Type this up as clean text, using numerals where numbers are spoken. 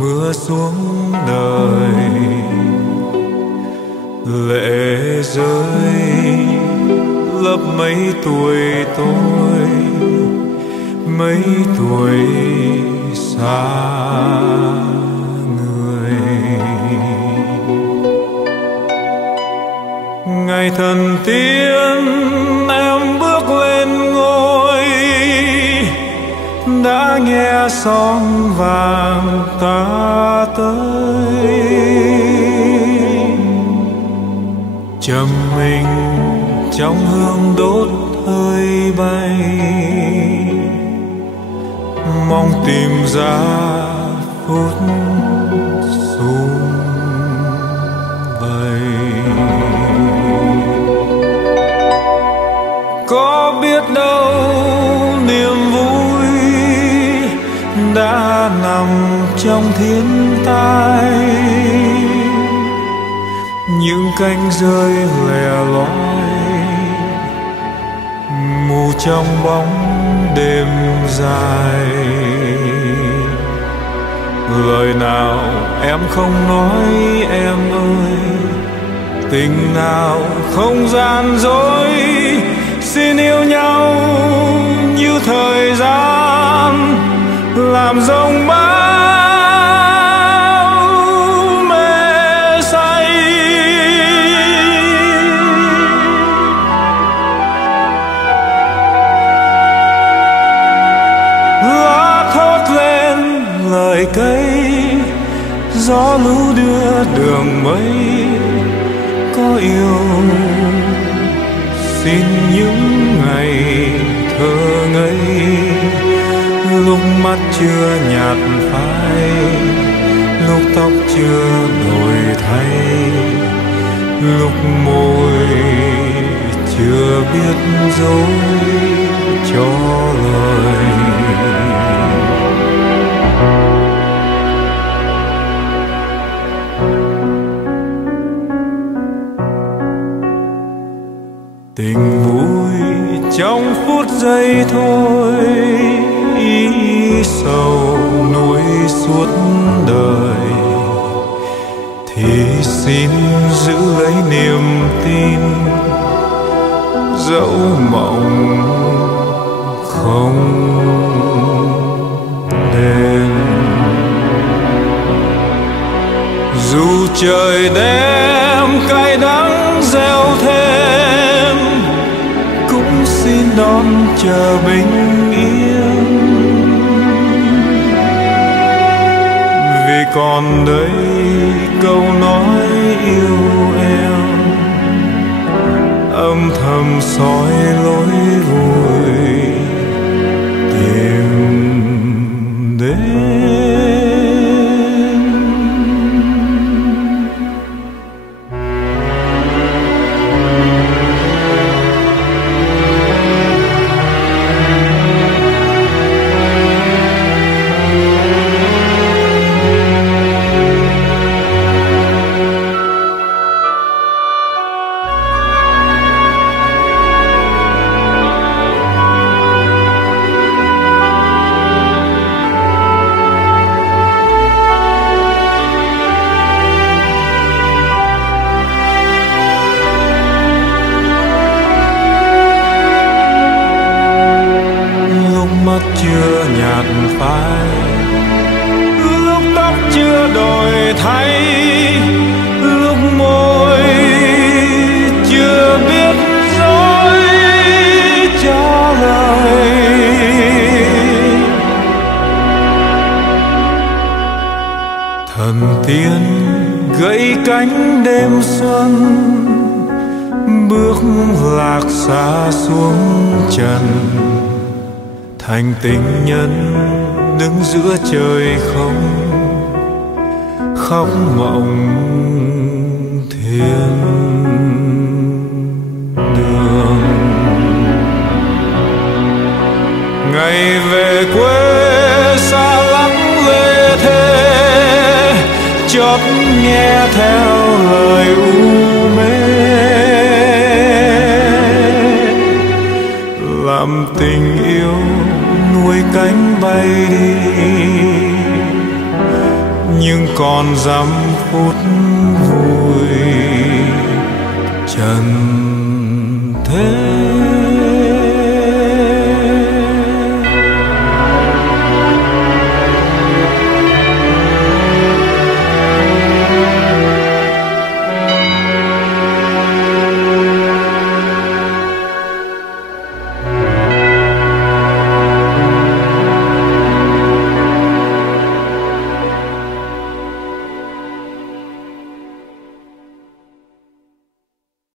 mưa xuống đời, lệ rơi lấp mấy tuổi tôi, mấy tuổi xa người. Ngày thần tiên em bước lên ngôi, đã nghe son vàng ta tới. Trầm mình trong hương đốt hơi bay, mong tìm ra phút sum vầy. Có biết đâu niềm vui đã nằm trong thiên tai, những cánh rơi lẻ loi mù trong bóng đêm dài. Lời nào em không nói em ơi, tình nào không gian dối. Xin yêu nhau như thời gian làm dòng bão mê say. Lá thốt lên lời cây, gió lũ đưa đường mây. Có yêu xin những ngày thơ ngây, lúc mắt chưa nhạt phai, lúc tóc chưa đổi thay, lúc môi chưa biết dối cho lời. Tình vui trong phút giây thôi, ý sầu nuối suốt đời. Thì xin giữ lấy niềm tin, dẫu mộng không đêm. Dù trời đem cay đắng gieo thêm, cũng xin đón chờ bình yên. Vì còn đây câu nói yêu em, âm thầm soi lối vui tìm đến. Chưa nhạt phai, lúc tóc chưa đổi thay, lúc môi chưa biết dối cho lời. Thần tiên gãy cánh đêm xuân, bước lạc xa xuống trần. Thành tình nhân đứng giữa trời không, khóc mộng thiên đường. Ngày về quê xa lắm lê thê, chót nghe theo lời u mê. Làm tình yêu nuôi cánh bay đi, nhưng còn dăm phút vui trần thế.